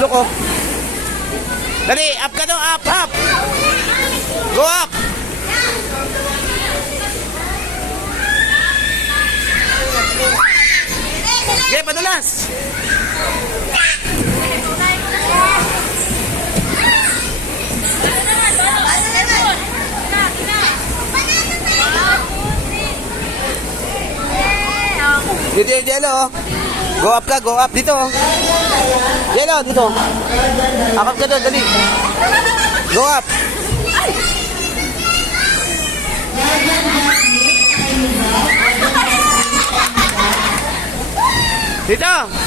Look, oh. Dali, up ka daw, up, up. Go up. Okay, padulas. Dito yung yellow. Go up ka, go up. Dito. Yellow, dito. Akap ka doon, dali. Go up. Dito.